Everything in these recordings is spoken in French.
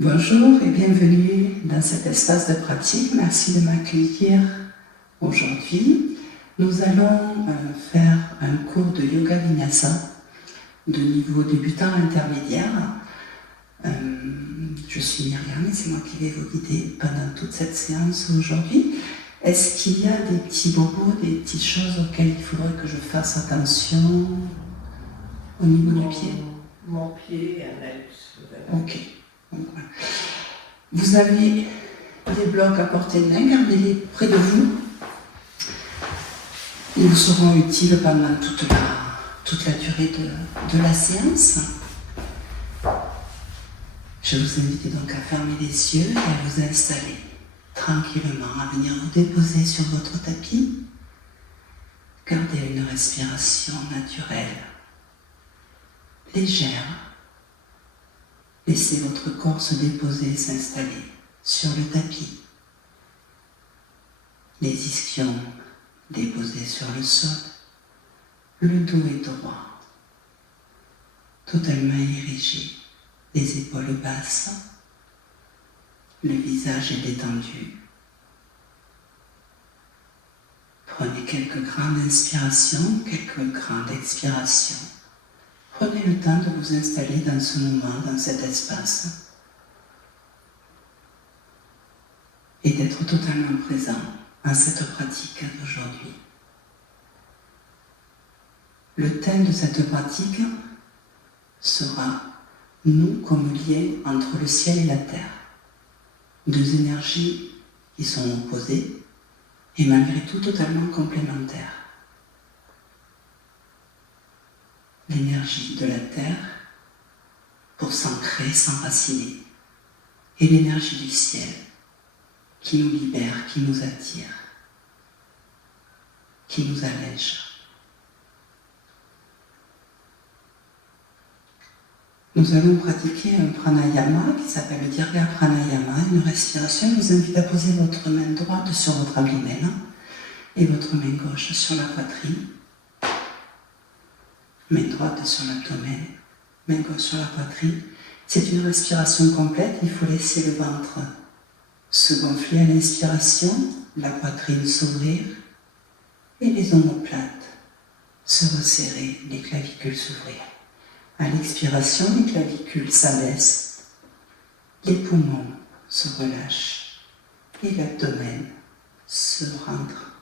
Bonjour et bienvenue dans cet espace de pratique. Merci de m'accueillir aujourd'hui. Nous allons faire un cours de yoga vinyasa de niveau débutant intermédiaire. Je suis Myriam et c'est moi qui vais vous guider pendant toute cette séance aujourd'hui. Est-ce qu'il y a des petits bobos, des petites choses auxquelles il faudrait que je fasse attention au niveau du pied? Mon pied et un ex. Ok. Donc, voilà. Vous avez des blocs à portée de main, gardez-les près de vous. Ils vous seront utiles pendant toute la durée de la séance. Je vous invite donc à fermer les yeux et à vous installer tranquillement, à venir vous déposer sur votre tapis. Gardez une respiration naturelle, légère. Laissez votre corps se déposer, s'installer sur le tapis. Les ischions déposés sur le sol. Le dos est droit, totalement érigé. Les épaules basses. Le visage est détendu. Prenez quelques grandes inspirations, quelques grandes expirations. Prenez le temps de vous installer dans ce moment, dans cet espace, et d'être totalement présent à cette pratique d'aujourd'hui. Le thème de cette pratique sera « Nous comme lien entre le ciel et la terre ». Deux énergies qui sont opposées et malgré tout totalement complémentaires. L'énergie de la terre pour s'ancrer, s'enraciner, et l'énergie du ciel qui nous libère, qui nous attire, qui nous allège. Nous allons pratiquer un pranayama qui s'appelle le Dirga Pranayama, une respiration. Je vous invite à poser votre main droite sur votre abdomen et votre main gauche sur la poitrine. Main droite sur l'abdomen, main gauche sur la poitrine. C'est une respiration complète, il faut laisser le ventre se gonfler à l'inspiration, la poitrine s'ouvrir et les omoplates se resserrer, les clavicules s'ouvrir. À l'expiration, les clavicules s'abaissent, les poumons se relâchent et l'abdomen se rentre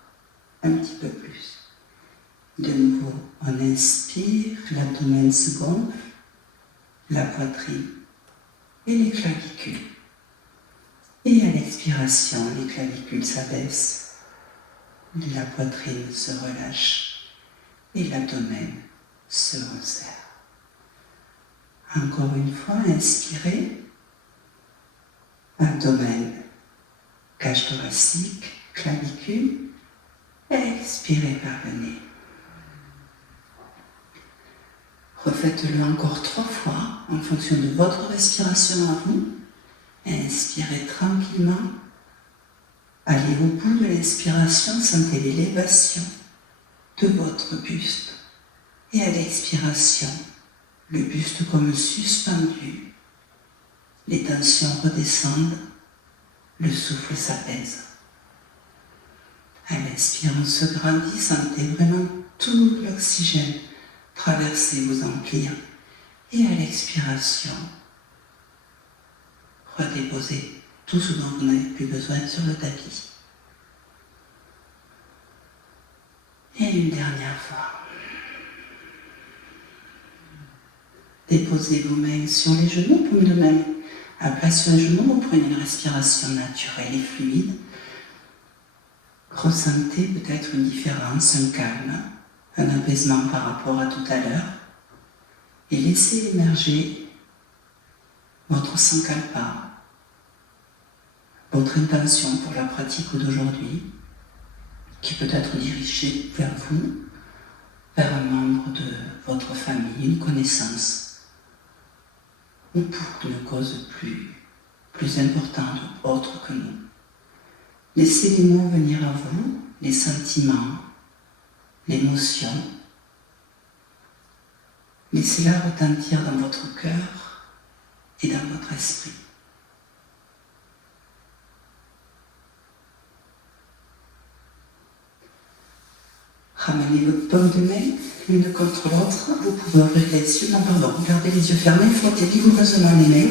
un petit peu plus. De nouveau, on inspire, l'abdomen se gonfle, la poitrine et les clavicules. Et à l'expiration, les clavicules s'abaissent, la poitrine se relâche et l'abdomen se resserre. Encore une fois, inspirez, abdomen, cage thoracique, clavicule, expirez par le nez. Refaites-le encore 3 fois en fonction de votre respiration à vous. Inspirez tranquillement. Allez au bout de l'inspiration, sentez l'élévation de votre buste. Et à l'expiration, le buste comme suspendu. Les tensions redescendent, le souffle s'apaise. À l'inspire, on se grandit, sentez vraiment tout l'oxygène traverser, vous emplir. Et à l'expiration, redéposez tout ce dont vous n'avez plus besoin sur le tapis. Et une dernière fois. Déposez vos mains sur les genoux, paume de main à plat sur les genoux, vous prenez une respiration naturelle et fluide. Ressentez peut-être une différence, un calme, un apaisement par rapport à tout à l'heure. Et laissez émerger votre sankalpa, votre intention pour la pratique d'aujourd'hui, qui peut être dirigée vers vous, vers un membre de votre famille, une connaissance, ou pour une cause plus importante, autre que nous. Laissez les mots venir à vous, les sentiments, l'émotion. Laissez-la retentir dans votre cœur et dans votre esprit. Ramenez votre paume de main l'une contre l'autre. Vous pouvez ouvrir les yeux. Non, pardon, gardez les yeux fermés. Frottez vigoureusement les mains.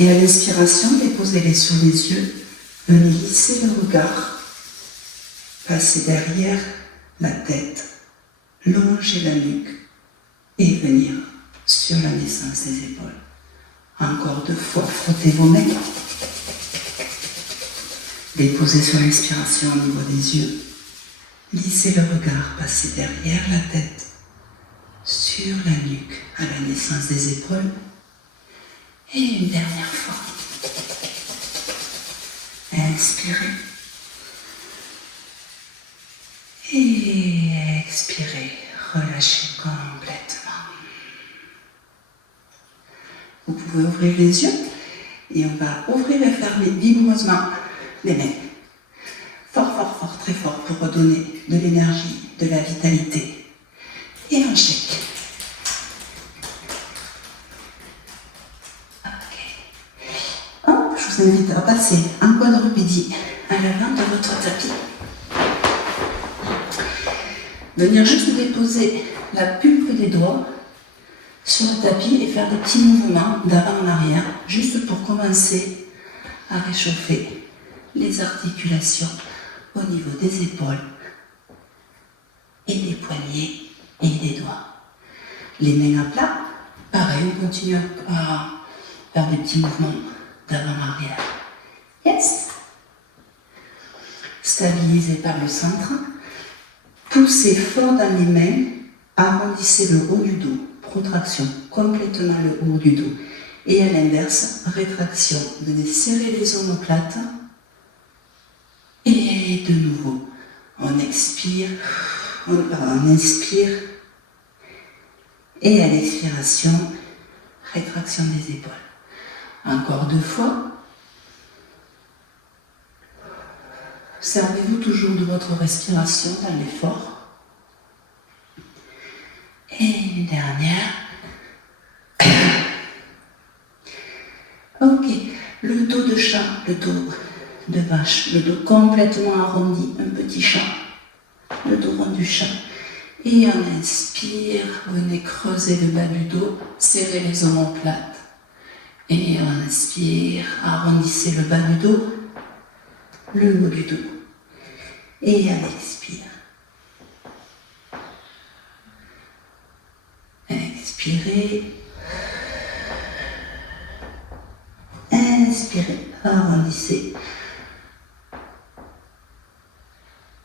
Et à l'inspiration, déposez-les sur les yeux. Venez lisser le regard. Passez derrière la tête. Longer la nuque. Et venir sur la naissance des épaules. Encore 2 fois, frottez vos mains. Déposez sur l'inspiration au niveau des yeux. Lissez le regard, passez derrière la tête, sur la nuque, à la naissance des épaules. Et une dernière fois. Inspirez. Et expirez. Relâchez complètement. Vous pouvez ouvrir les yeux et on va ouvrir et fermer vigoureusement les mains. Fort, fort, fort, très fort pour redonner de l'énergie, de la vitalité. Et un shake. Ok. Oh, je vous invite à passer un quadrupédie à l'avant de votre tapis. Venir juste déposer la pulpe des doigts sur le tapis et faire des petits mouvements d'avant en arrière, juste pour commencer à réchauffer les articulations au niveau des épaules et des poignets et des doigts. Les mains à plat, pareil, on continue à faire des petits mouvements d'avant en arrière. Yes. Stabilisez par le centre. Poussez fort dans les mains, arrondissez le haut du dos, protraction, complètement le haut du dos. Et à l'inverse, rétraction. Venez serrer les omoplates. Et de nouveau, on expire, on inspire. Et à l'expiration, rétraction des épaules. Encore 2 fois. Servez-vous toujours de votre respiration dans l'effort. Et une dernière. Ok, le dos de chat, le dos de vache, le dos complètement arrondi, un petit chat, le dos rond du chat. Et on inspire, venez creuser le bas du dos, serrez les omoplates. Et on inspire, arrondissez le bas du dos, le haut du dos. Et on expire. Expirez. Inspirez, arrondissez.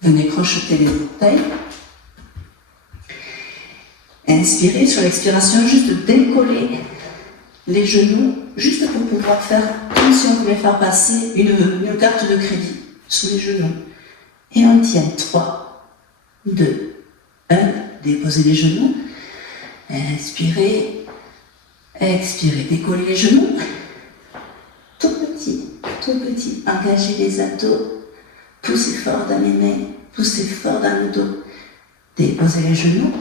Venez crocheter les orteils. Inspirez, sur l'expiration, juste décoller les genoux, juste pour pouvoir faire comme si on voulait faire passer une carte de crédit sous les genoux. Et on tient 3, 2, 1. Déposez les genoux. Inspirez. Expirez, décollez les genoux. Tout petit, tout petit. Engagez les abdos. Poussez fort dans les mains. Poussez fort dans le dos. Déposez les genoux.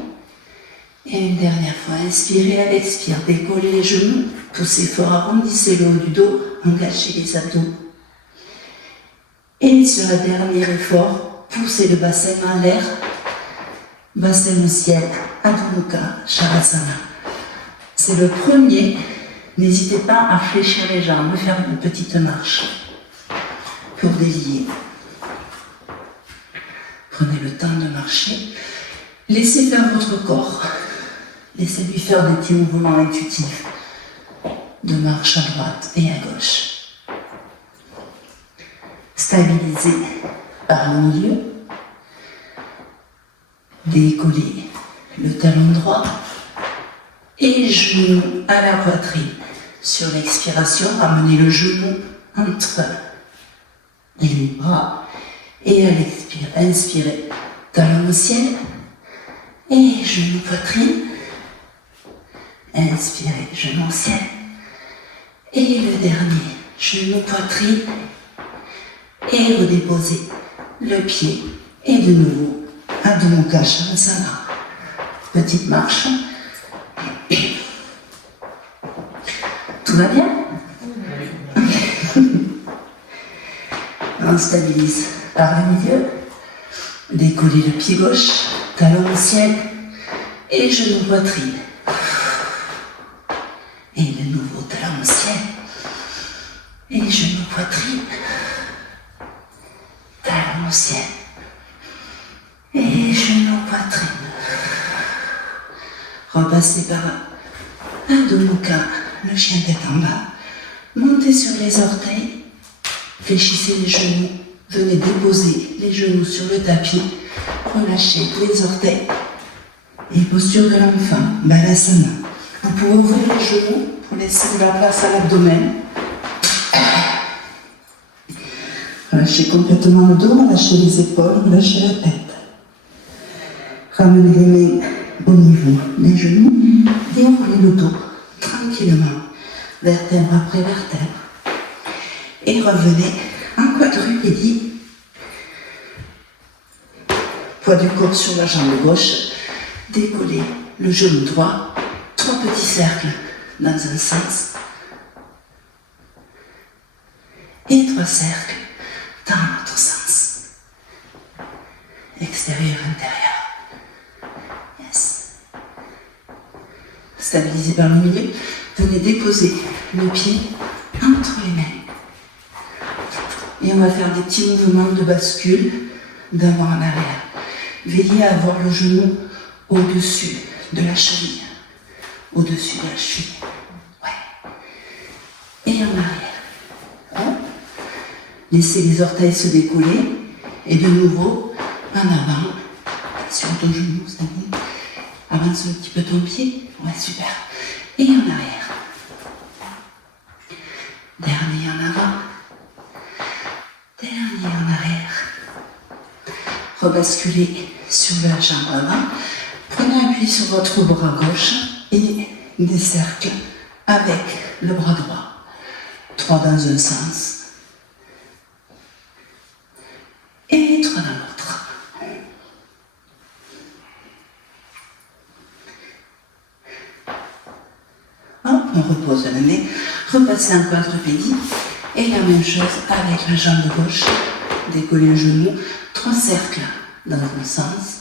Et une dernière fois, inspirez à l'expire. Décollez les genoux. Poussez fort, arrondissez le haut du dos. Engagez les abdos. Et sur le dernier effort, poussez le bassin en l'air. Bassin au ciel. Adho Mukha Shavasana. C'est le premier. N'hésitez pas à fléchir les jambes, faire une petite marche pour délier. Prenez le temps de marcher. Laissez faire votre corps. Laissez-lui faire des petits mouvements intuitifs de marche à droite et à gauche. Stabilisez par le milieu. Décollez le talon droit et genou à la poitrine. Sur l'expiration, ramenez le genou entre les bras et à l'expire, inspirez, talon au ciel et genou poitrine. Inspirez, genou au ciel. Et le dernier, genou poitrine. Et redéposez le pied. Et de nouveau, Adho Mukha Shavasana. Petite marche. Tout va bien? On stabilise par le milieu. Décollez le pied gauche, talon au ciel et genou poitrine. Et de nouveau talon au ciel et genou poitrine. Talon au ciel et genou poitrine. Repassez par Adho Mukha, le chien tête en bas. Montez sur les orteils, fléchissez les genoux, venez déposer les genoux sur le tapis, relâchez les orteils et posture de l'enfant, Balasana. Vous pouvez ouvrir les genoux pour laisser de la place à l'abdomen. Relâchez complètement le dos, relâchez les épaules, relâchez la tête. Ramenez les mains au niveau des genoux et ouvrez le dos tranquillement, vertèbre après vertèbre. Et revenez en quadrupédie. Poids du corps sur la jambe gauche. Décollez le genou droit. 3 petits cercles dans un sens. Et 3 cercles dans l'autre sens. Extérieur, intérieur. Yes. Stabilisez par le milieu. Venez déposer le pied entre les mains. Et on va faire des petits mouvements de bascule d'avant en arrière. Veillez à avoir le genou au-dessus de la cheville. Au-dessus de la cheville. Ouais. Et en arrière. Hop. Laissez les orteils se décoller. Et de nouveau, en avant. Sur ton genou, ça dit. Avance un petit peu ton pied. Ouais, super. Et en arrière. Dernier en avant. Dernier en arrière. Rebasculez sur la jambe avant. Prenez appui sur votre bras gauche et des cercles avec le bras droit. 3 dans un sens. Et 3 dans l'autre. Hop, on repose la main. Repassez en quadrupédie. Et la même chose avec la jambe gauche. Décollez le genou. 3 cercles dans un sens.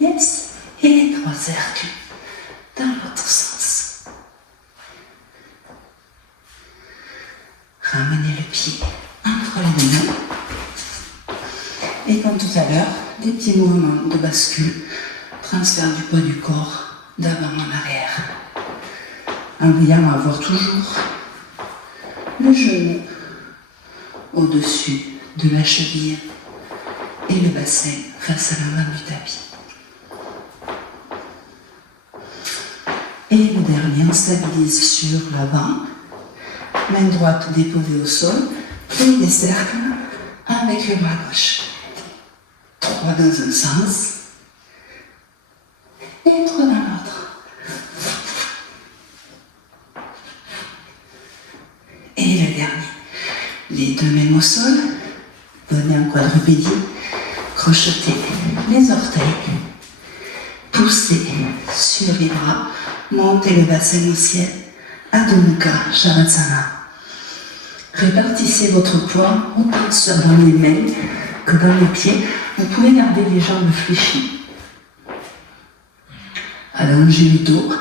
Yes. Et 3 cercles dans l'autre sens. Ramenez le pied entre les deux mains. Et comme tout à l'heure, des petits mouvements de bascule. Transfert du poids du corps d'avant en arrière. En veillant à avoir toujours le genou au-dessus de la cheville et le bassin face à l'avant du tapis. Et le dernier, on stabilise sur l'avant, main droite déposée au sol, et des cercles avec le bras gauche. 3 dans un sens et 3 dans l'autre. Et le dernier. Les 2 mains au sol, venez en quadrupédie, crochetez les orteils, poussez sur les bras, montez le bassin au ciel, Adho Mukha Shavasana. Répartissez votre poids autant dans les mains que dans les pieds. Vous pouvez garder les jambes fléchies. Allongez le dos,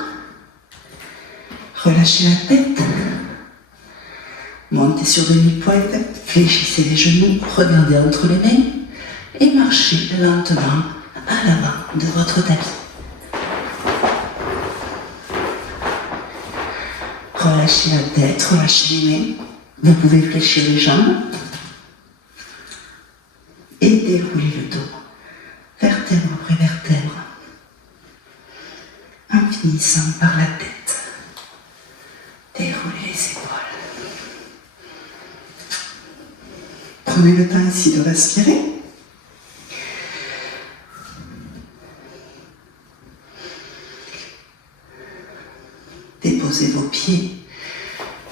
relâchez la tête. Montez sur demi-pointe, fléchissez les genoux, regardez entre les mains et marchez lentement à l'avant de votre tapis. Relâchez la tête, relâchez les mains. Vous pouvez fléchir les jambes et dérouler le dos, vertèbre après vertèbre, en finissant par la tête. Déroulez les épaules. Prenez le temps ici de respirer. Déposez vos pieds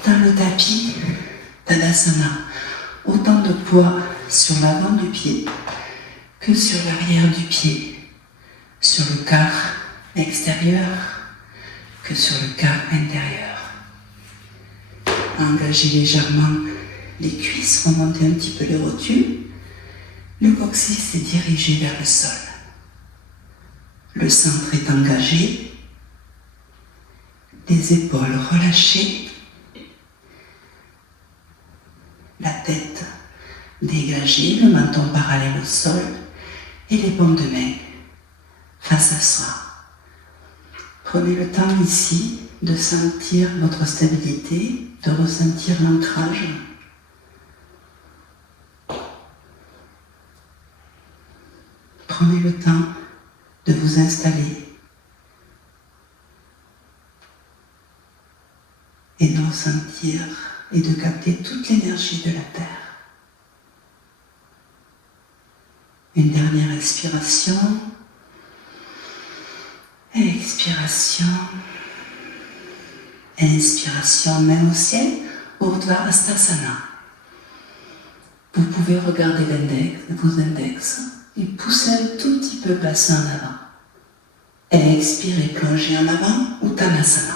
dans le tapis Tadasana. Autant de poids sur l'avant du pied que sur l'arrière du pied, sur le quart extérieur que sur le quart intérieur. Engagez légèrement les cuisses, remontez un petit peu les rotules, Le coccyx est dirigé vers le sol. Le centre est engagé. Les épaules relâchées. La tête dégagée, le menton parallèle au sol et les paumes de main face à soi. Prenez le temps ici de sentir votre stabilité, de ressentir l'ancrage. Prenez le temps de vous installer et de ressentir et de capter toute l'énergie de la Terre. Une dernière expiration. Expiration. Inspiration, main au ciel, Urdhva Hastasana. Vous pouvez regarder vos index et pousser un tout petit peu bassin en avant. Expirez, plongez en avant, Uttanasana.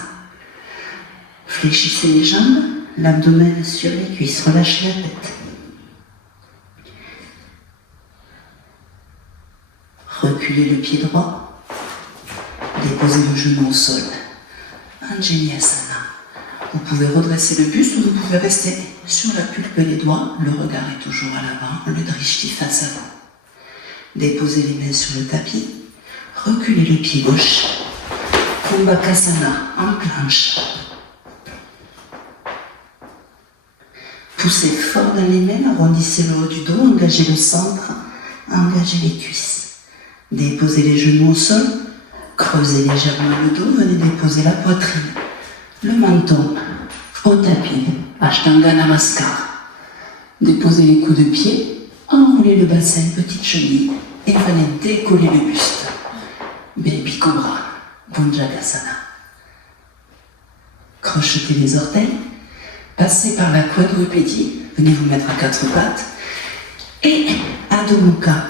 Fléchissez les jambes, l'abdomen sur les cuisses, relâchez la tête. Reculez le pied droit, déposez le genou au sol. Anjaneyasana. Vous pouvez redresser le buste ou vous pouvez rester sur la pulpe des doigts. Le regard est toujours à l'avant, le drishti face à vous. Déposez les mains sur le tapis. Reculez le pied gauche. Kumbhakasana en planche. Poussez fort dans les mains, arrondissez le haut du dos, engagez le centre, engagez les cuisses. Déposez les genoux au sol. Creusez légèrement le dos, venez déposer la poitrine, le menton au tapis, Ashtanga Namaskar. Déposez les coudes de pied, enroulez le bassin, petite chenille, et venez décoller le buste. Baby Cobra, Bhujangasana. Crochetez les orteils, passez par la quadrupédie, venez vous mettre à quatre pattes, et Adho Mukha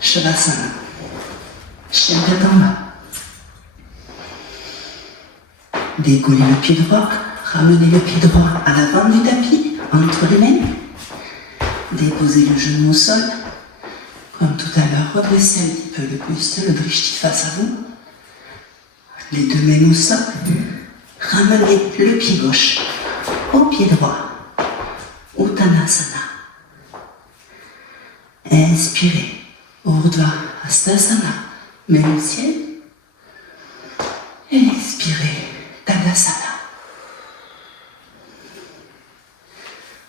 Shavasana. Chien tête en bas. Décollez le pied droit, ramenez le pied droit à l'avant du tapis, entre les mains. Déposez le genou au sol. Comme tout à l'heure, redressez un petit peu le buste, le drishti face à vous. Les deux mains au sol. Ramenez le pied gauche au pied droit. Uttanasana. Inspirez. Urdhva Hastasana. Main au ciel. Expirez. Tadasana.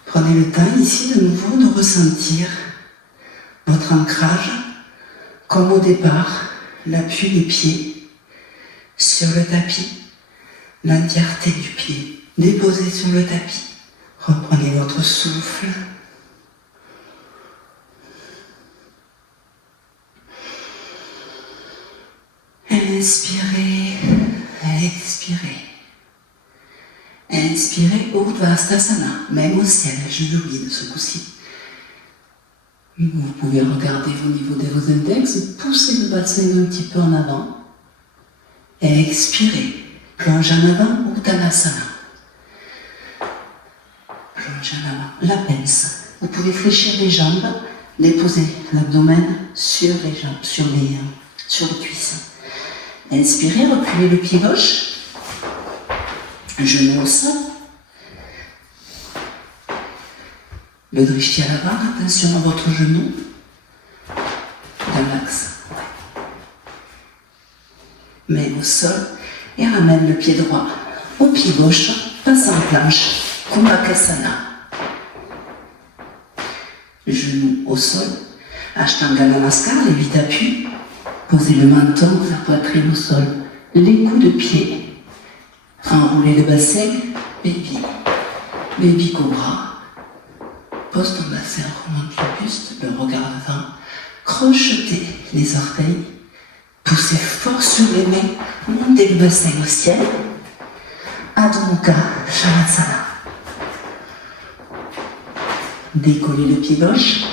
Prenez le temps ici de nouveau de ressentir votre ancrage, comme au départ, l'appui des pieds sur le tapis, l'entièreté du pied déposée sur le tapis. Reprenez votre souffle. Inspirez, expirez. Inspirez, Urdhva Hastasana, même au ciel, je l'oublie de ce coup-ci. Vous pouvez regarder au niveau de vos index, poussez le bassin un petit peu en avant. Expirez, plonge en avant, Uttanasana. Plonge en avant, la pince. Vous pouvez fléchir les jambes, déposer l'abdomen sur les jambes, sur les cuisses. Inspirez, reculez le pied gauche. Genou au sol. Le drishti à l'avant, attention à votre genou. Dans l'axe. Main au sol et ramène le pied droit au pied gauche, passe en planche, Kumbhakasana. Genou au sol, Ashtanga Namaskar, les 8 appuis. Posez le menton, la poitrine au sol, les coups de pied. Enroulez le bassin, baby cobra. Pose ton bassin, remonte le buste, le regard devant. Crochetez les orteils. Poussez fort sur les mains. Montez le bassin au ciel. Adho Mukha Shavasana. Décollez le pied gauche.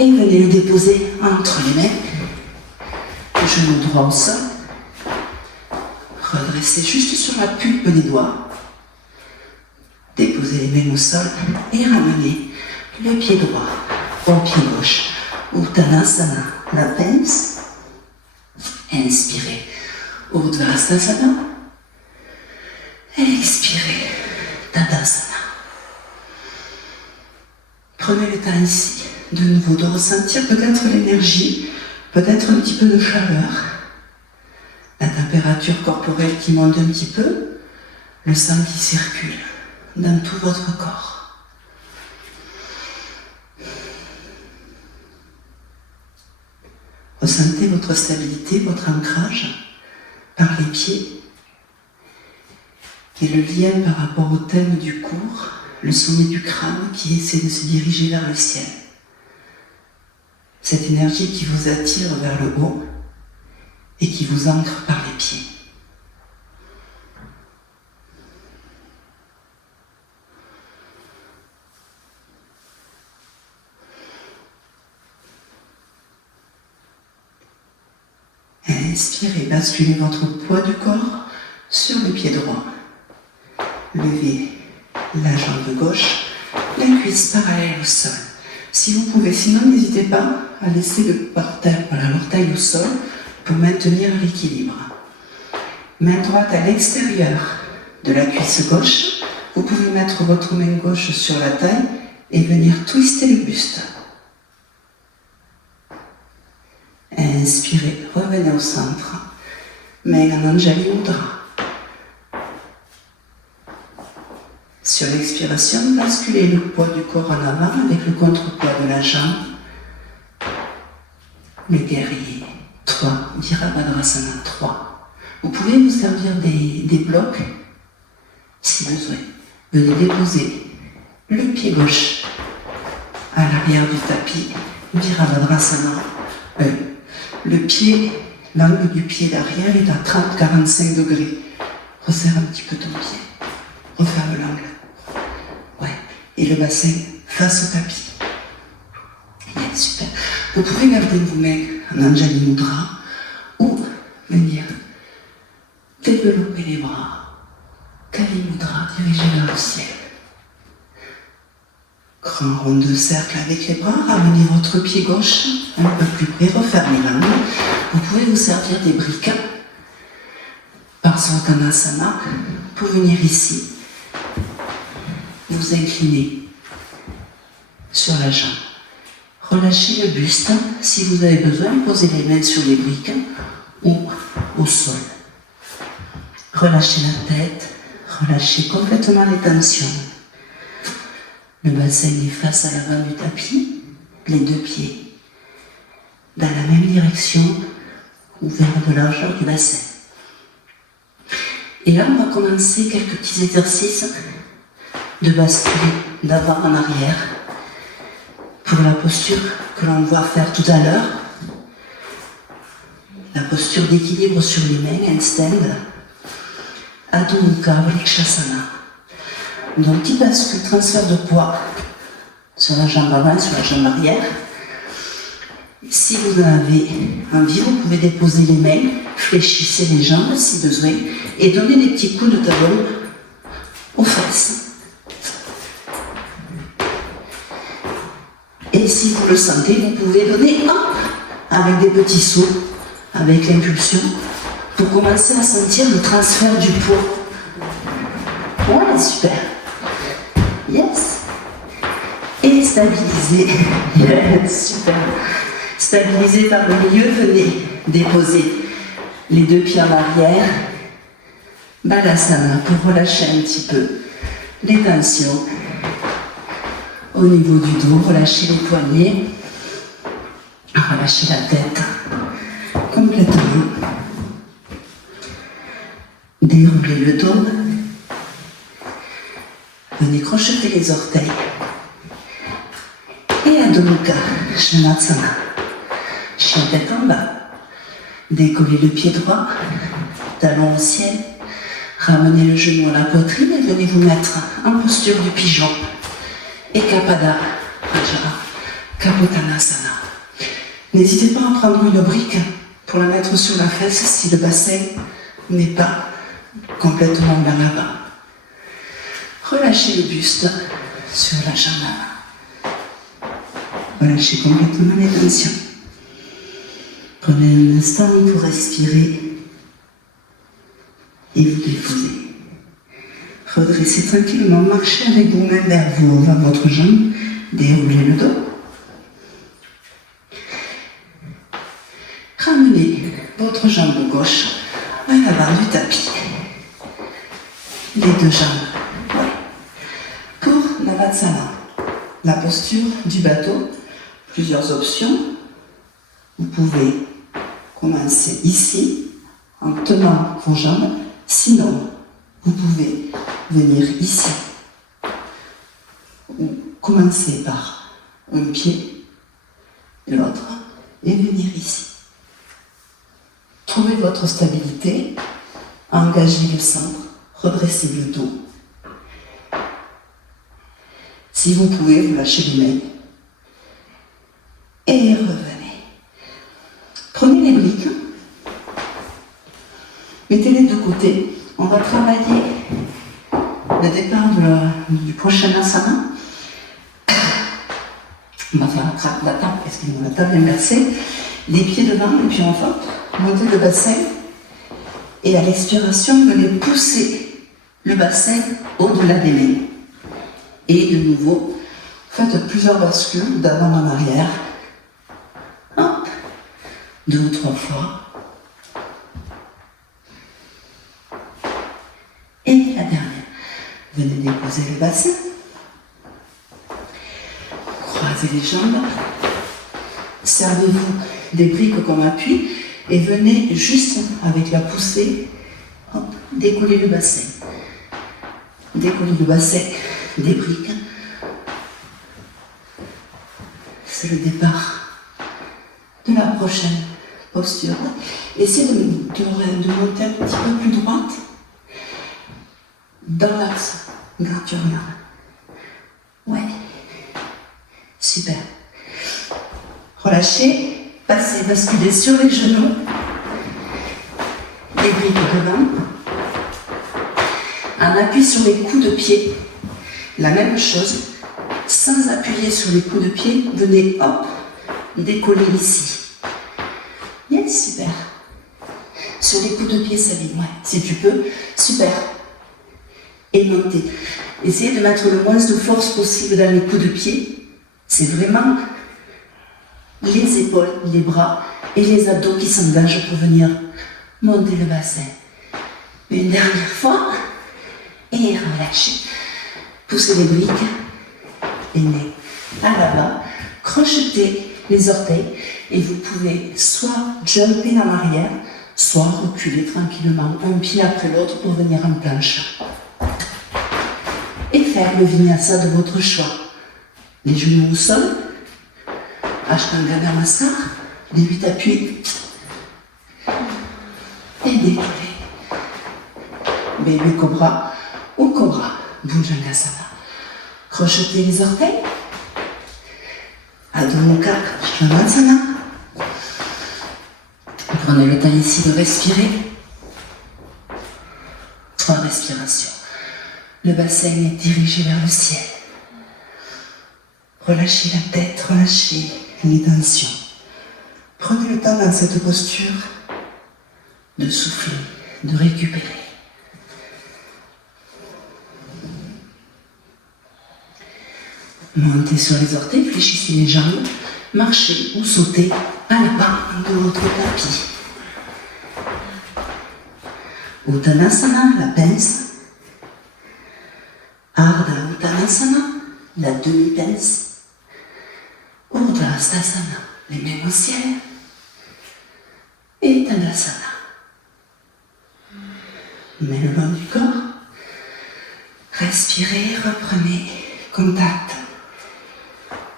Et venez le déposer entre les mains. Genou droit au sol. Redressez juste sur la pulpe des doigts. Déposez les mains au sol et ramenez le pied droit au pied gauche. Uttanasana, la pince. Inspirez. Urdhvastasana. Expirez. Tadasana. Prenez le temps ici, de nouveau, de ressentir peut-être l'énergie, peut-être un petit peu de chaleur, la température corporelle qui monte un petit peu, le sang qui circule dans tout votre corps. Ressentez votre stabilité, votre ancrage par les pieds et le lien par rapport au thème du cours, le sommet du crâne qui essaie de se diriger vers le ciel. Cette énergie qui vous attire vers le haut et qui vous ancre par les pieds. Inspirez, basculez votre poids du corps sur le pied droit. Levez la jambe gauche, la cuisse parallèle au sol. Si vous pouvez, sinon n'hésitez pas à laisser l'orteil au sol pour maintenir l'équilibre. Main droite à l'extérieur de la cuisse gauche. Vous pouvez mettre votre main gauche sur la taille et venir twister le buste. Inspirez, revenez au centre. Main en Anjali Mudra. Sur l'expiration, basculez le poids du corps en avant avec le contrepoids de la jambe. Le guerrier 3, Virabhadrasana 3. Vous pouvez vous servir des blocs si besoin. Venez déposer le pied gauche à l'arrière du tapis, Virabhadrasana 1. L'angle du pied d'arrière est à 30-45 degrés. Resserre un petit peu ton pied. Referme l'angle. Ouais. Et le bassin face au tapis. Yeah, super. Vous pouvez garder vos mains en Anjali Mudra ou venir développer les bras. Kali Mudra, dirigé vers le ciel. Grand rond de cercle avec les bras. Ramenez votre pied gauche un peu plus près. Refermez l'angle. Vous pouvez vous servir des briques par Uttanasana pour venir ici. Vous inclinez sur la jambe. Relâchez le buste. Si vous avez besoin, posez les mains sur les briques ou au sol. Relâchez la tête. Relâchez complètement les tensions. Le bassin est face à l'avant du tapis. Les deux pieds dans la même direction, ouverts de largeur du bassin. Et là, on va commencer quelques petits exercices de basculer d'avant en arrière pour la posture que l'on va faire tout à l'heure. La posture d'équilibre sur les mains, handstand, Adho Mukha Vrikshasana. Donc, petit bascule, transfert de poids sur la jambe avant, sur la jambe arrière. Si vous en avez envie, vous pouvez déposer les mains, fléchissez les jambes si besoin et donnez des petits coups de talon aux fesses. Et si vous le sentez, vous pouvez donner avec des petits sauts, avec l'impulsion, pour commencer à sentir le transfert du poids. Ouais, super. Yes. Et stabilisez. Yes, super. Stabilisez par le milieu, venez déposer les deux pieds en arrière. Balasana pour relâcher un petit peu les tensions. Au niveau du dos, relâchez les poignets. Relâchez la tête complètement. Déroulez le dos. Venez crocheter les orteils. Et Adho Mukha Svanasana. Chien tête en bas. Décollez le pied droit. Talon au ciel. Ramenez le genou à la poitrine et venez vous mettre en posture du pigeon. Et Kapada Rajara Kapotanasana. N'hésitez pas à prendre une brique pour la mettre sur la fesse si le bassin n'est pas complètement vers là-bas. Relâchez le buste sur la jambe. Relâchez complètement les tensions. Prenez un instant pour respirer et vous déposez. Redressez tranquillement, marchez avec vos mains vers votre jambe, déroulez le dos. Ramenez votre jambe gauche à l'avant du tapis. Les deux jambes. Pour Navasana, la posture du bateau, plusieurs options. Vous pouvez commencer ici en tenant vos jambes. Sinon, vous pouvez venir ici ou commencer par un pied et l'autre et venir ici. Trouvez votre stabilité, engagez le centre, redressez le dos. Si vous pouvez, vous lâchez les mains et revenez. Prenez les briques, mettez-les de côté. On va travailler le départ du prochain asana. On va faire la table, excusez-moi, la table inversée. Les pieds devant, et puis on va monter le bassin. Et à l'expiration, venez pousser le bassin au-delà des mains. Et de nouveau, faites plusieurs bascules d'avant en arrière. Hop, 2 ou 3 fois. Et la dernière. Venez déposer le bassin. Croisez les jambes. Servez-vous des briques comme appui et venez juste avec la poussée, hop, décoller le bassin. Décoller le bassin des briques. C'est le départ de la prochaine posture. Essayez de monter un petit peu plus droite dans l'axe gratulaire. Ouais. Super. Relâchez, passez, basculez sur les genoux. Les briques devant. Un appui sur les coups de pied. La même chose. Sans appuyer sur les coups de pied, venez, hop, décoller ici. Yes, super. Sur les coups de pied, ça vient. Ouais, si tu peux. Super. Et montez. Essayez de mettre le moins de force possible dans les coups de pied. C'est vraiment les épaules, les bras et les abdos qui s'engagent pour venir monter le bassin. Une dernière fois. Et relâchez. Poussez les briques. Et nez à l'avant. Crochetez les orteils. Et vous pouvez soit jumper en arrière, soit reculer tranquillement, un pied après l'autre pour venir en planche. Et faire le vinyasa de votre choix. Les genoux au sol, Ashtanga Namaskar, les 8 appuis, et décoller. Baby Cobra ou Cobra, Bhujangasana. Crochetez les orteils, Adho Mukha Svanasana. Prenez le temps ici de respirer. 3 respirations. Le bassin est dirigé vers le ciel. Relâchez la tête, relâchez les tensions. Prenez le temps dans cette posture de souffler, de récupérer. Montez sur les orteils, fléchissez les jambes, marchez ou sautez à la barre de votre tapis. Uttanasana, la pince. Ardha Uttanasana, la demi-pince. Urdhva Hastasana, les mains au ciel. Et Tadasana. Mains le long du corps. Respirez, reprenez contact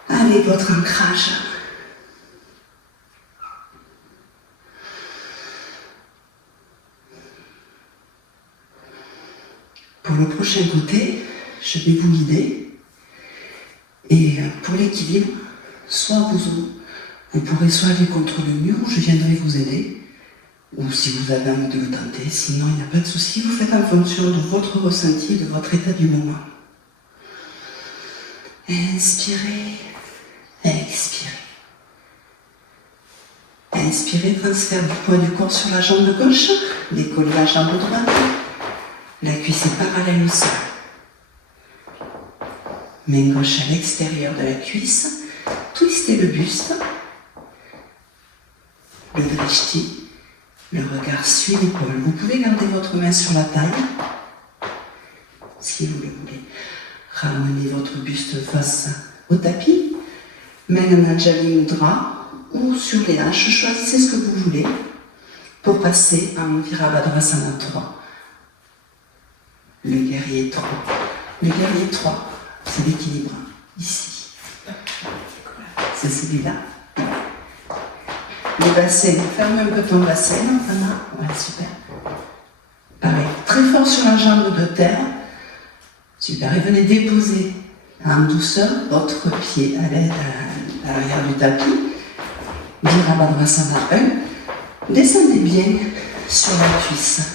avec votre ancrage. Pour le prochain côté, je vais vous guider. Et pour l'équilibre, soit vous pourrez soit aller contre le mur, je viendrai vous aider, ou si vous avez envie de le tenter, sinon il n'y a pas de souci, vous faites en fonction de votre ressenti, de votre état du moment. Inspirez, Expirez. Inspirez, transfert du poids du corps sur la jambe gauche, décollez la jambe droite, la cuisse est parallèle au sol. Main gauche à l'extérieur de la cuisse, twistez le buste, le drishti, le regard suit l'épaule. Vous pouvez garder votre main sur la taille, si vous le voulez. Ramenez votre buste face au tapis, main en Anjali Mudra ou sur les hanches, choisissez ce que vous voulez pour passer en Virabhadrasana 3. Le guerrier 3. Le guerrier 3, c'est l'équilibre, ici. C'est celui-là. Les bassins, ferme un peu ton bassin, Anna. Ouais, super. Pareil, très fort sur la jambe de terre. Super, et venez déposer en douceur votre pied à l'arrière du tapis. Virabhadrasana 1. Descendez bien sur la cuisse.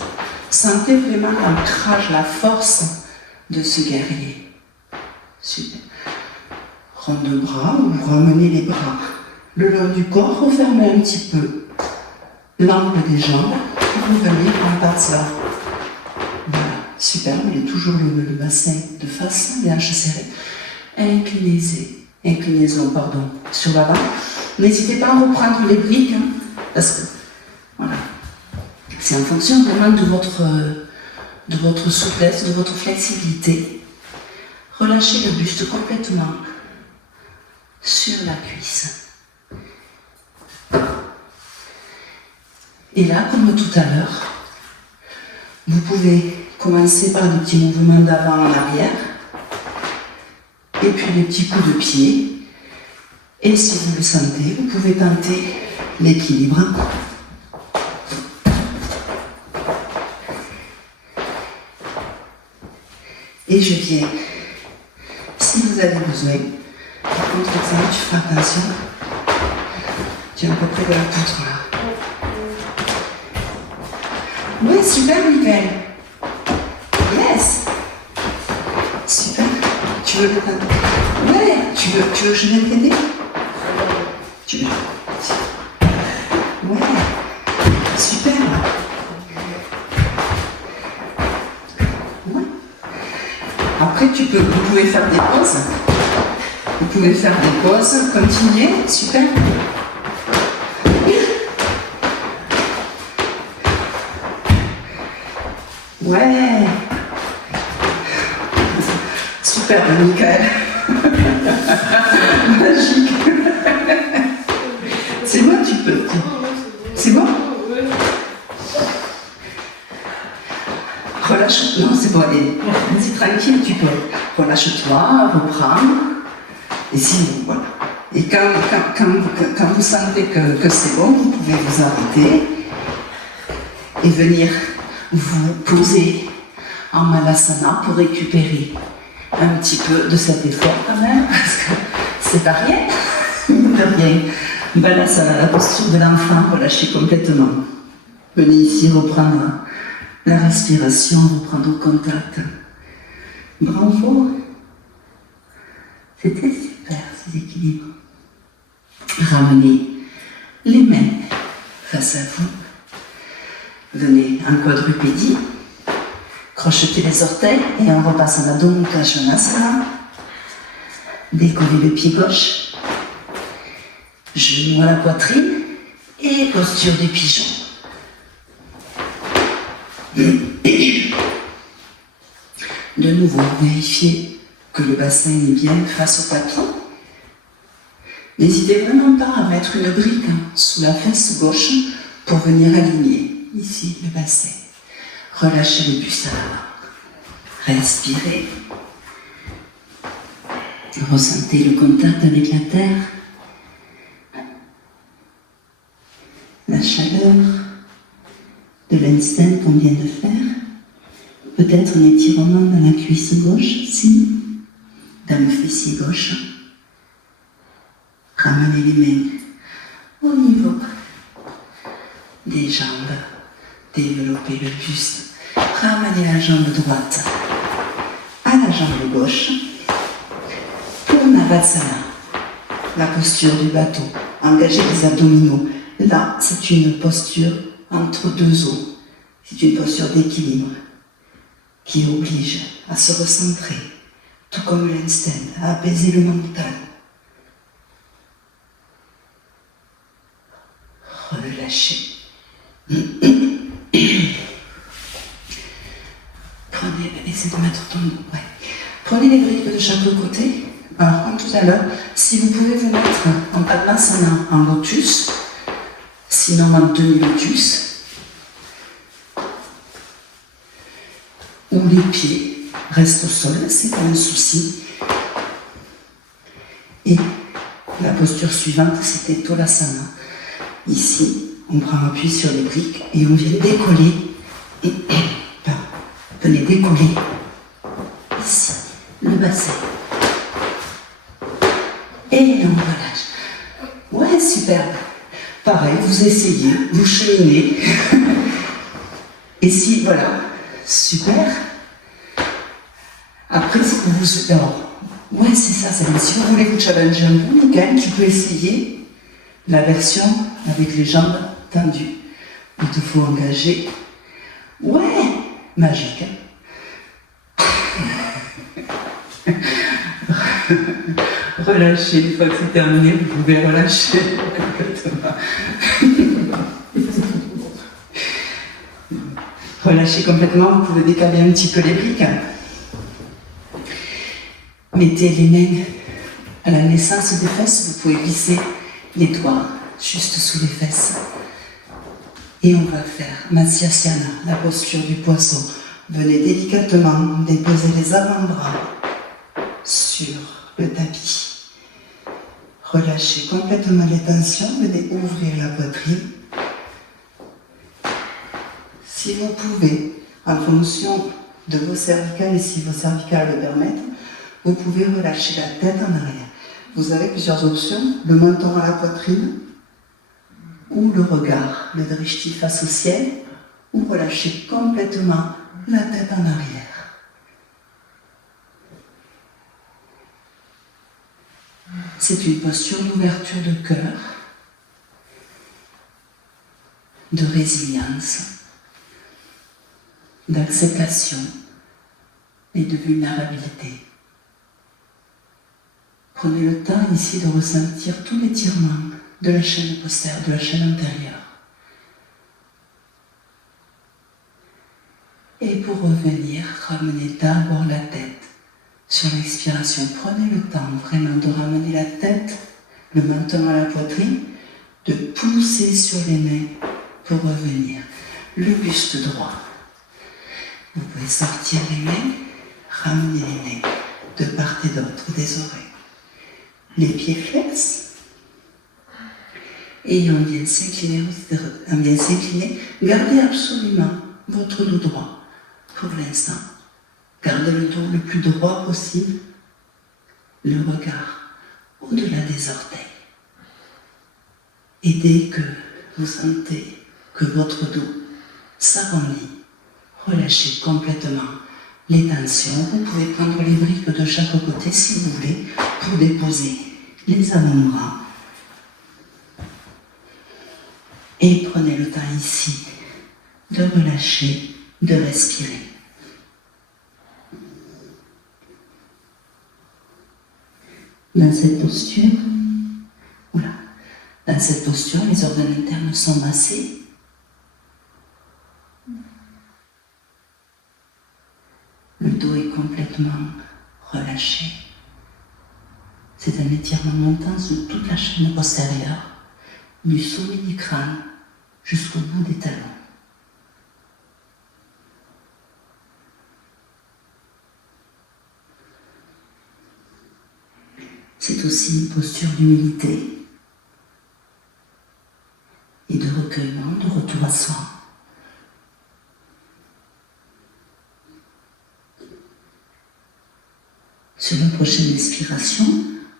Sentez vraiment l'ancrage, la force de ce guerrier. Super. Rond de bras, ou vous ramenez les bras le long du corps, refermez un petit peu l'angle des jambes et vous venez en bas. Voilà, super, vous avez toujours le bassin de face, les hanches serrées. Inclinaison, sur l'avant. N'hésitez pas à reprendre les briques, hein, parce que, voilà, c'est en fonction vraiment de votre souplesse, de votre flexibilité. Relâchez le buste complètement sur la cuisse. Et là, comme tout à l'heure, vous pouvez commencer par des petits mouvements d'avant en arrière, et puis des petits coups de pied. Et si vous le sentez, vous pouvez tenter l'équilibre. Et je viens, si vous avez besoin, par contre, ça, tu feras attention, tu es à peu près de la poutre là. Oui, super, Miguel. Yes. Super. Tu veux le prendre? Ouais. Tu veux que je vienne t'aider? Tu veux? Ouais. Super. Ouais. Après, vous pouvez faire des pauses. Vous pouvez faire des pauses, continuer. Super. Ouais. Super, Michael. Magique. C'est bon, tu peux. C'est bon? Relâche. Non, c'est bon, allez. Vas-y, tranquille, tu peux. Relâche-toi, reprends. Et sinon, voilà. Et quand vous sentez que c'est bon, vous pouvez vous arrêter et venir vous poser en Malasana pour récupérer un petit peu de cet effort quand même, parce que c'est pas rien, de rien. Malasana, la posture de l'enfant, relâchez complètement. Venez ici reprendre la respiration, reprendre contact. Bravo. C'était super ces équilibres. Ramenez les mains face à vous. Venez en quadrupédie, crochetez les orteils et on repasse en Adho Mukha Svanasana. Décollez le pied gauche, genou à la poitrine et posture du pigeon. De nouveau, vérifiez que le bassin est bien face au tapis. N'hésitez vraiment pas à mettre une brique sous la fesse gauche pour venir aligner ici le bassin. Relâchez le buste à l'avant. Respirez. Ressentez le contact avec la terre. La chaleur de l'instinct qu'on vient de faire. Peut-être un étirement dans la cuisse gauche ici, dans le fessier gauche. Ramenez les mains au niveau des jambes. Développez le buste. Ramenez la jambe droite à la jambe gauche. Purnavasana. la posture du bateau. Engagez les abdominaux. Là, c'est une posture entre deux os. C'est une posture d'équilibre qui oblige à se recentrer, tout comme l'instinct, à apaiser le mental. Relâchez. Prenez, essayez de mettre ton dos. Ouais. Prenez les briques de chaque côté. Alors, comme tout à l'heure, si vous pouvez vous mettre en Padmasana, en lotus, sinon en demi-lotus, ou les pieds restent au sol, c'est pas un souci. Et la posture suivante, c'était Tolasana. Ici, on prend appui sur les briques et on vient décoller. Venez décoller ici, le bassin. Et on relâche. Ouais, superbe. Pareil, vous essayez, vous cheminez. Et si, voilà, super. Après, si vous... Alors, ouais, c'est ça, c'est bien. Si vous voulez vous challenger un peu, nickel, tu peux essayer la version avec les jambes tendues. Il te faut engager. Ouais, magique. Hein. Relâchez, une fois que c'est terminé, vous pouvez relâcher complètement. Relâchez complètement, vous pouvez décaler un petit peu les briques. Mettez les mains à la naissance des fesses, vous pouvez glisser les doigts juste sous les fesses. Et on va faire Matsyasana, la posture du poisson. Venez délicatement déposer les avant-bras sur le tapis. Relâchez complètement les tensions, venez ouvrir la poitrine. Si vous pouvez, en fonction de vos cervicales, et si vos cervicales le permettent, vous pouvez relâcher la tête en arrière. Vous avez plusieurs options, le menton à la poitrine, ou le regard, le drishti face au ciel, ou relâcher complètement la tête en arrière. C'est une posture d'ouverture de cœur, de résilience, d'acceptation et de vulnérabilité. Prenez le temps ici de ressentir tout l'étirement de la chaîne postérieure, de la chaîne antérieure. Et pour revenir, ramenez d'abord la tête sur l'expiration. Prenez le temps vraiment de ramener la tête, le menton à la poitrine, de pousser sur les mains pour revenir. Le buste droit. Vous pouvez sortir les mains, ramener les mains de part et d'autre des oreilles. Les pieds flex. Et on vient s'incliner. Gardez absolument votre dos droit pour l'instant. Gardez le dos le plus droit possible. Le regard au-delà des orteils. Et dès que vous sentez que votre dos s'arrondit, relâchez complètement les tensions. Vous pouvez prendre les briques de chaque côté si vous voulez pour déposer les avant-bras. Et prenez le temps ici de relâcher, de respirer. Dans cette posture, les organes internes sont massés. Le dos est complètement relâché. C'est un étirement montant sur toute la chaîne postérieure, du sommet du crâne jusqu'au bout des talons. C'est aussi une posture d'humilité et de recueillement, de retour à soi. Sur la prochaine expiration,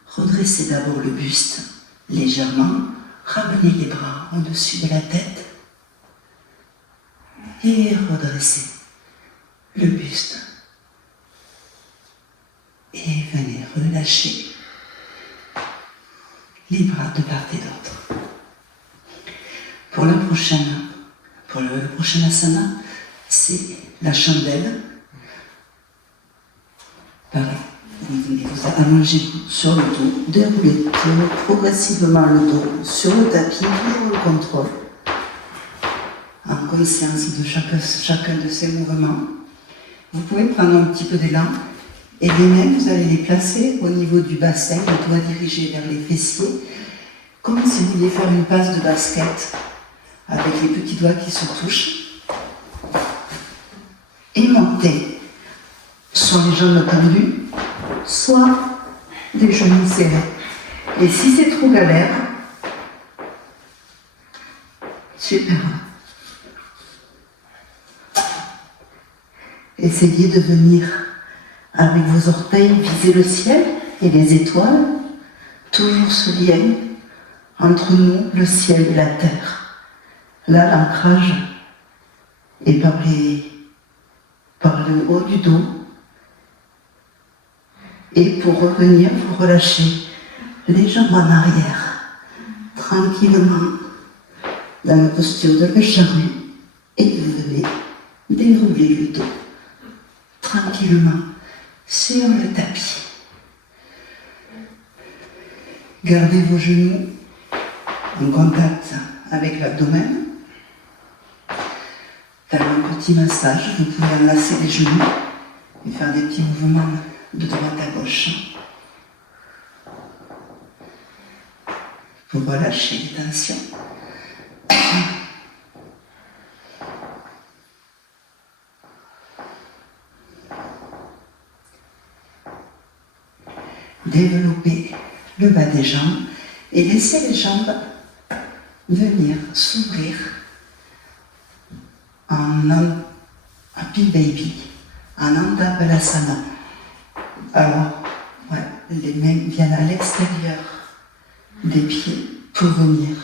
redressez d'abord le buste légèrement, ramenez les bras au-dessus de la tête et redressez le buste. Et venez relâcher les bras de part et d'autre. Pour le prochain asana, c'est la chandelle. Pareil, vous allongez sur le dos, déroulez progressivement le dos sur le tapis, toujours le contrôle, en conscience de chacun de ces mouvements. Vous pouvez prendre un petit peu d'élan et les mains, vous allez les placer au niveau du bassin, le doigt dirigé vers les fessiers, comme si vous vouliez faire une passe de basket avec les petits doigts qui se touchent. Et montez, soit les jambes tendues, soit les genoux serrés. Et si c'est trop galère, super. Essayez de venir avec vos orteils viser le ciel et les étoiles, toujours ce lien entre nous, le ciel et la terre. Là, l'ancrage est par le haut du dos. Et pour revenir, vous relâchez les jambes en arrière, tranquillement, dans la posture de la charrue, et vous venez dérouler le dos, tranquillement, sur le tapis. Gardez vos genoux en contact avec l'abdomen. Faire un petit massage, vous pouvez enlacer les genoux et faire des petits mouvements de droite à gauche pour relâcher les tensions. Développez le bas des jambes et laissez les jambes venir s'ouvrir en Happy Baby, en Anda Balasana. Alors, les mains viennent à l'extérieur des pieds pour venir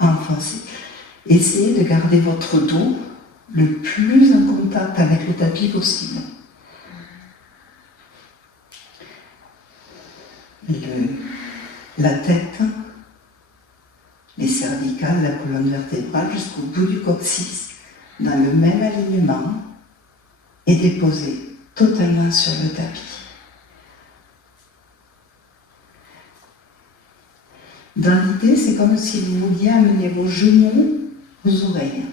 enfoncer. Essayez de garder votre dos le plus en contact avec le tapis possible. La tête, les cervicales, la colonne vertébrale jusqu'au bout du coccyx, dans le même alignement, et déposée totalement sur le tapis. Dans l'idée, c'est comme si vous vouliez amener vos genoux aux oreilles.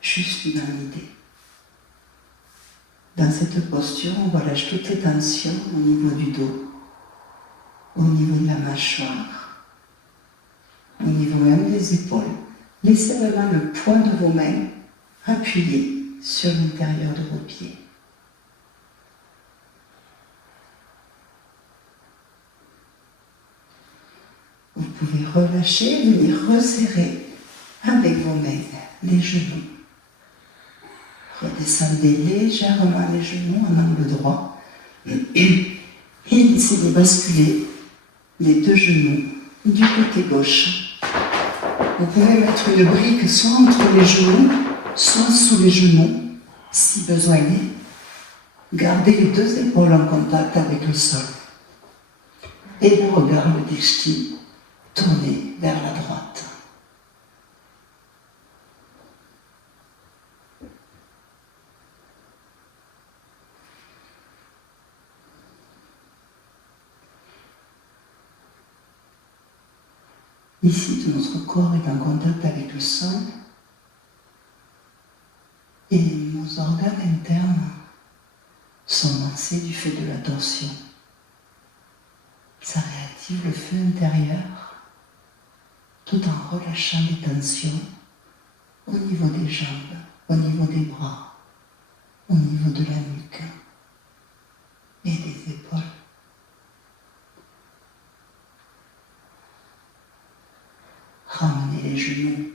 Juste dans l'idée. Dans cette posture, on relâche toutes les tensions au niveau du dos, au niveau de la mâchoire, au niveau même des épaules. Laissez vraiment le poids de vos mains appuyé sur l'intérieur de vos pieds. Vous pouvez relâcher, venir resserrer avec vos mains les genoux. Redescendez légèrement les genoux en angle droit et laissez-les basculer les deux genoux du côté gauche. Vous pouvez mettre une brique soit entre les genoux, soit sous les genoux, si besoin est. Gardez les deux épaules en contact avec le sol. Et le regard, le dishti, tourné vers la droite. Ici, tout notre corps est en contact avec le sol et nos organes internes sont lancés du fait de la tension. Ça réactive le feu intérieur tout en relâchant les tensions au niveau des jambes, au niveau des bras, au niveau de la nuque et des épaules. Ramenez les genoux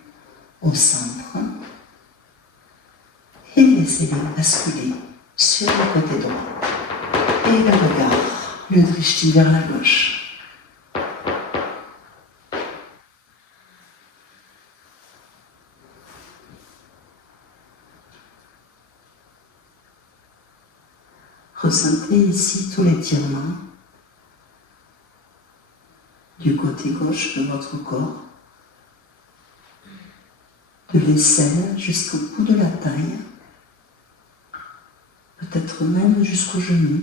au centre et laissez-les basculer sur le côté droit. Et le regard, le drishti vers la gauche. Ressentez ici tout l'étirement du côté gauche de votre corps, de l'aisselle jusqu'au bout de la taille, peut-être même jusqu'au genou.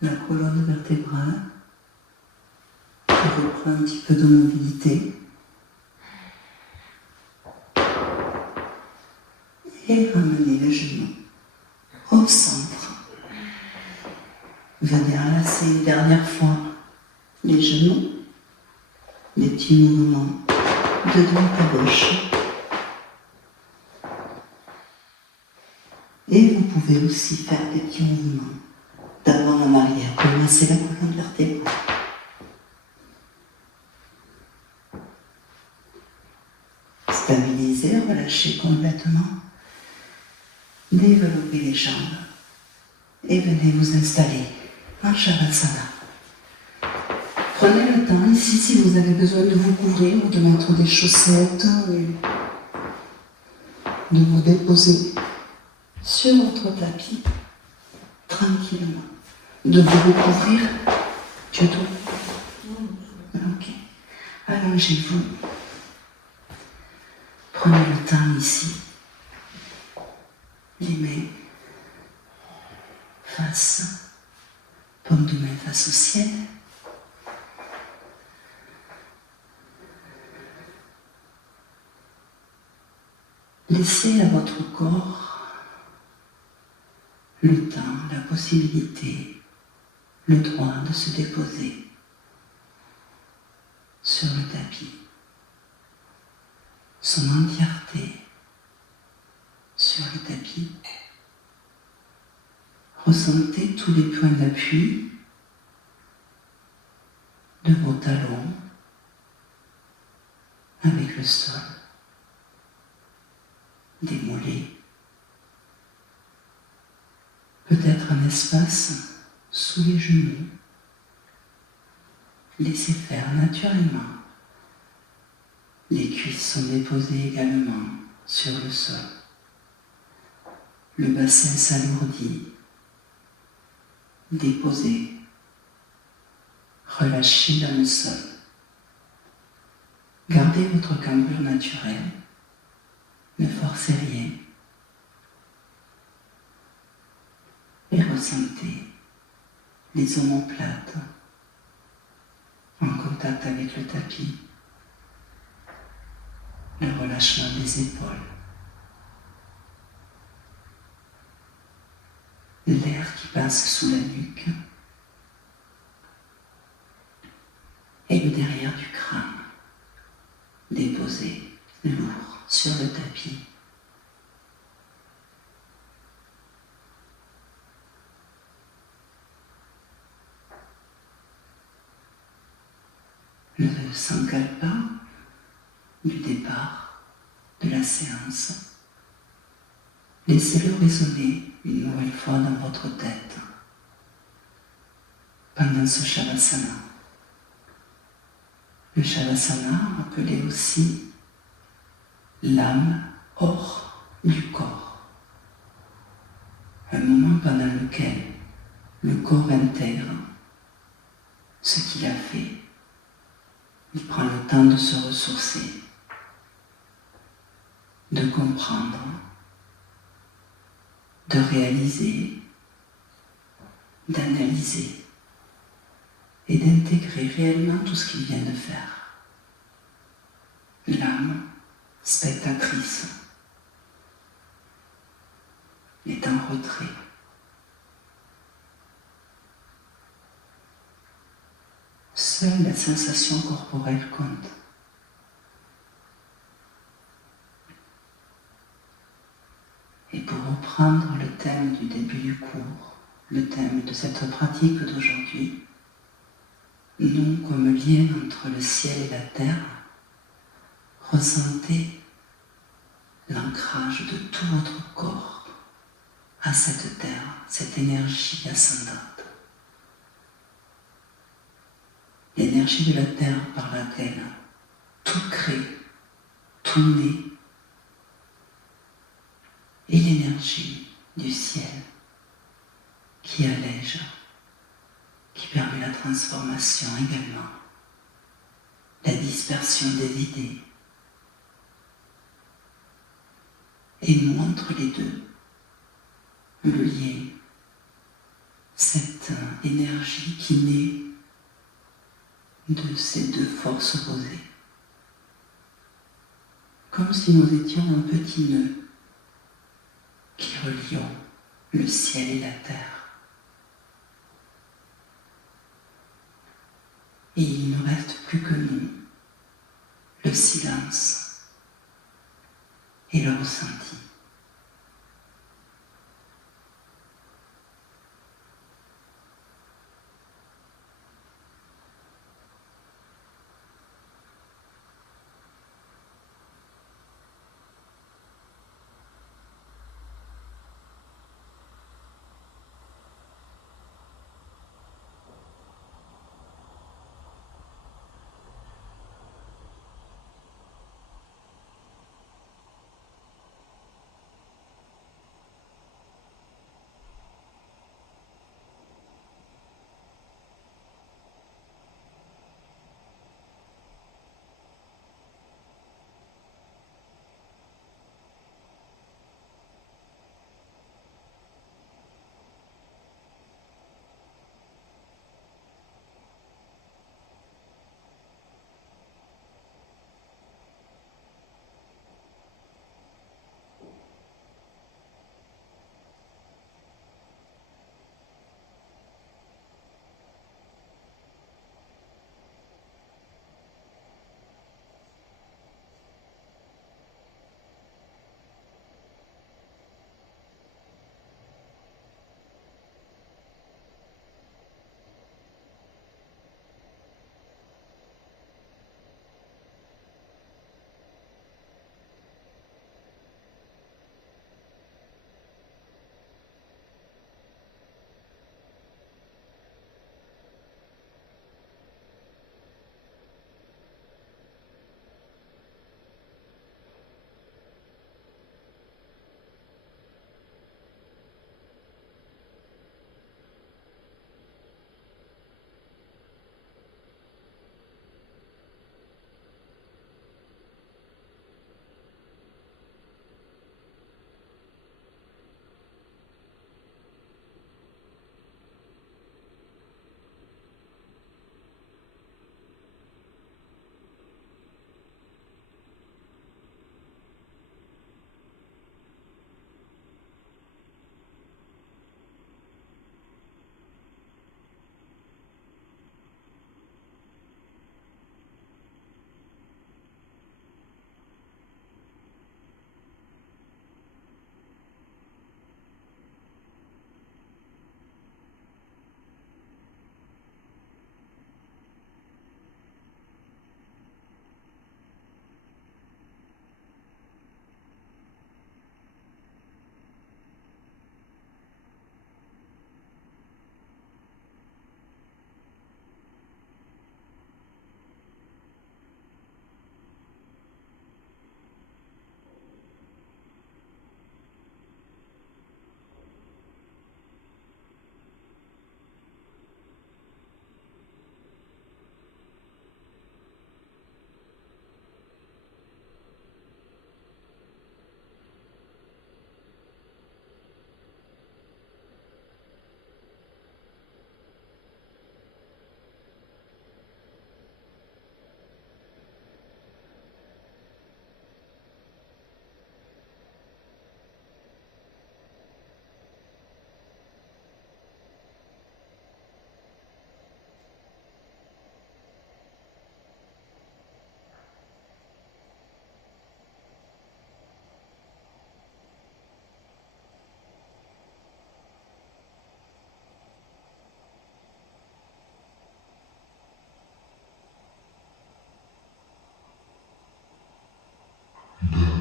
La colonne vertébrale qui reprend un petit peu de mobilité. Et ramenez le genou au centre. Venez enlacer une dernière fois les genoux, des petits mouvements de droite à gauche. Et vous pouvez aussi faire des petits mouvements d'avant en arrière pour masser la colonne vertébrale. Stabilisez, relâchez complètement. Développez les jambes et venez vous installer en Shavasana. Prenez le temps ici si vous avez besoin de vous couvrir ou de mettre des chaussettes, de vous déposer sur votre tapis tranquillement, de vous recouvrir. Tu es tout? Ok. Allongez-vous. Prenez le temps ici. Les mains face, paume de main face au ciel. Laissez à votre corps le temps, la possibilité, le droit de se déposer sur le tapis, son entièreté sur le tapis. Ressentez tous les points d'appui de vos talons avec le sol, des mollets, peut-être un espace sous les genoux. Laissez faire naturellement. Les cuisses sont déposées également sur le sol. Le bassin s'alourdit. Déposez. Relâchez dans le sol. Gardez votre cambrure naturelle. Ne forcez rien. Et ressentez les omoplates en contact avec le tapis. Le relâchement des épaules. L'air qui passe sous la nuque. Et le derrière du crâne. Déposé, lourd, sur le tapis. Le sankalpa du départ de la séance. Laissez-le résonner une nouvelle fois dans votre tête pendant ce Shavasana. Le Shavasana, appelé aussi l'âme hors du corps. Un moment pendant lequel le corps intègre ce qu'il a fait. Il prend le temps de se ressourcer, de comprendre, de réaliser, d'analyser et d'intégrer réellement tout ce qu'il vient de faire. L'âme spectatrice est en retrait. Seule la sensation corporelle compte. Et pour reprendre le thème du début du cours, le thème de cette pratique d'aujourd'hui, nous comme lien entre le ciel et la terre, ressentez l'ancrage de tout votre corps à cette terre, cette énergie ascendante. L'énergie de la terre par laquelle tout crée, tout naît, et l'énergie du ciel qui allège, qui permet la transformation également, la dispersion des idées, et montre les deux, le lien, cette énergie qui naît de ces deux forces opposées. Comme si nous étions un petit nœud qui relions le ciel et la terre. Et il ne reste plus que nous, le silence et le ressenti.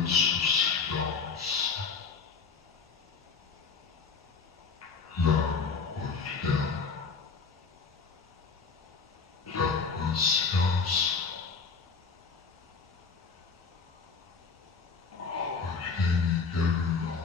Silence. L'âme revient. La conscience revient également.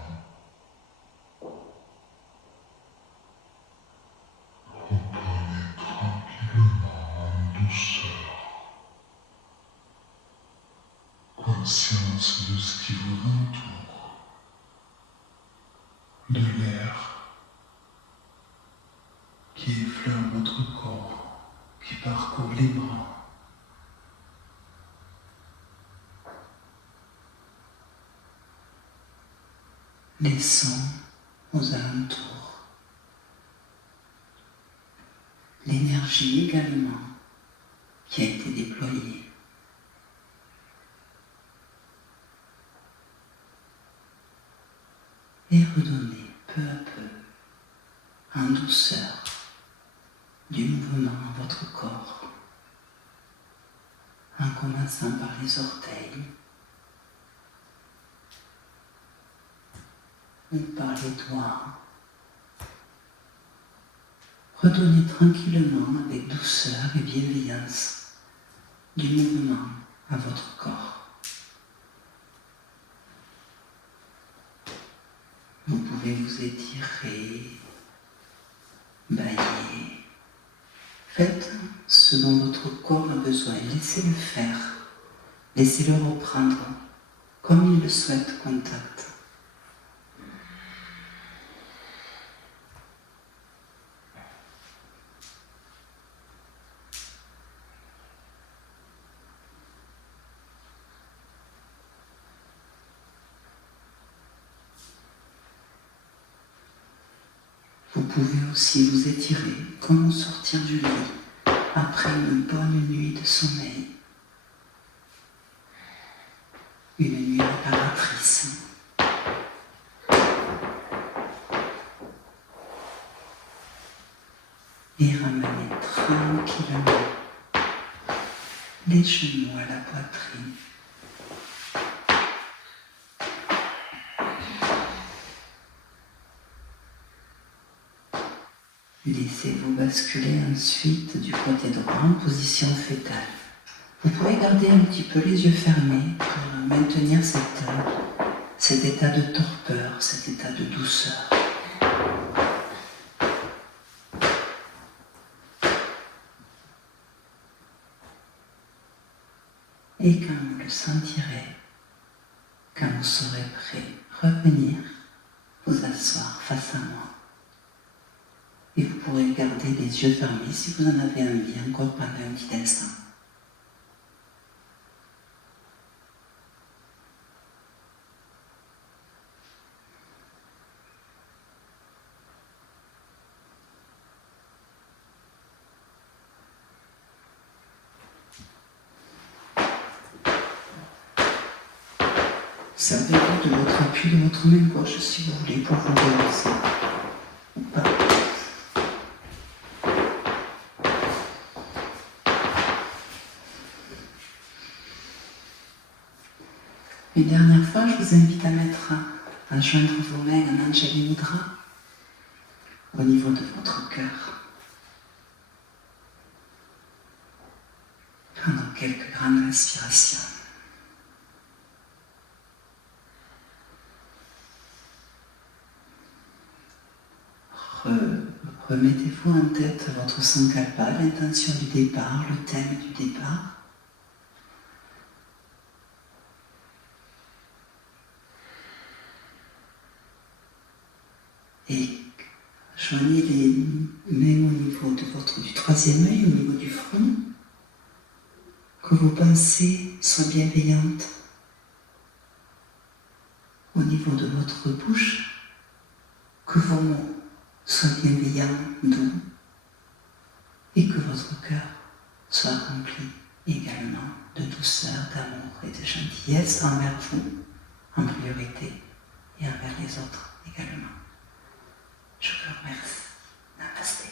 conscience de ce qui vous entoure, de l'air qui effleure votre corps, qui parcourt les bras. Les sons aux alentours, l'énergie également qui a été déployée. Et redonnez peu à peu, en douceur, du mouvement à votre corps, en commençant par les orteils ou par les doigts. Redonnez tranquillement, avec douceur et bienveillance, du mouvement à votre corps. Vous pouvez vous étirer, bailler. Faites ce dont votre corps a besoin. Laissez-le faire. Laissez-le reprendre comme il le souhaite contact. Vous pouvez aussi vous étirer comme au sortir du lit après une bonne nuit de sommeil. Une nuit réparatrice. Et ramenez tranquillement les genoux à la poitrine. Laissez-vous basculer ensuite du côté droit en position fétale. Vous pouvez garder un petit peu les yeux fermés pour maintenir cet état de torpeur, cet état de douceur. Et quand vous le sentirez, quand vous serez prêt, revenir vous asseoir face à moi. Et vous pourrez garder les yeux fermés si vous en avez envie, encore pendant un petit instant. Servez-vous de votre appui de votre main gauche si vous voulez pour vous relancer. Ou pas. Une dernière fois, je vous invite à joindre vos mains en Anjali Mudra au niveau de votre cœur. Prenons quelques grandes respirations. Remettez-vous en tête votre sankalpa, l'intention du départ, le thème du départ. Et joignez les mains au niveau du troisième œil, au niveau du front. Que vos pensées soient bienveillantes. Au niveau de votre bouche, que vos mots soient bienveillants, doux, et que votre cœur soit rempli également de douceur, d'amour et de gentillesse envers vous, en priorité, et envers les autres également. Je vous remercie. Namasté.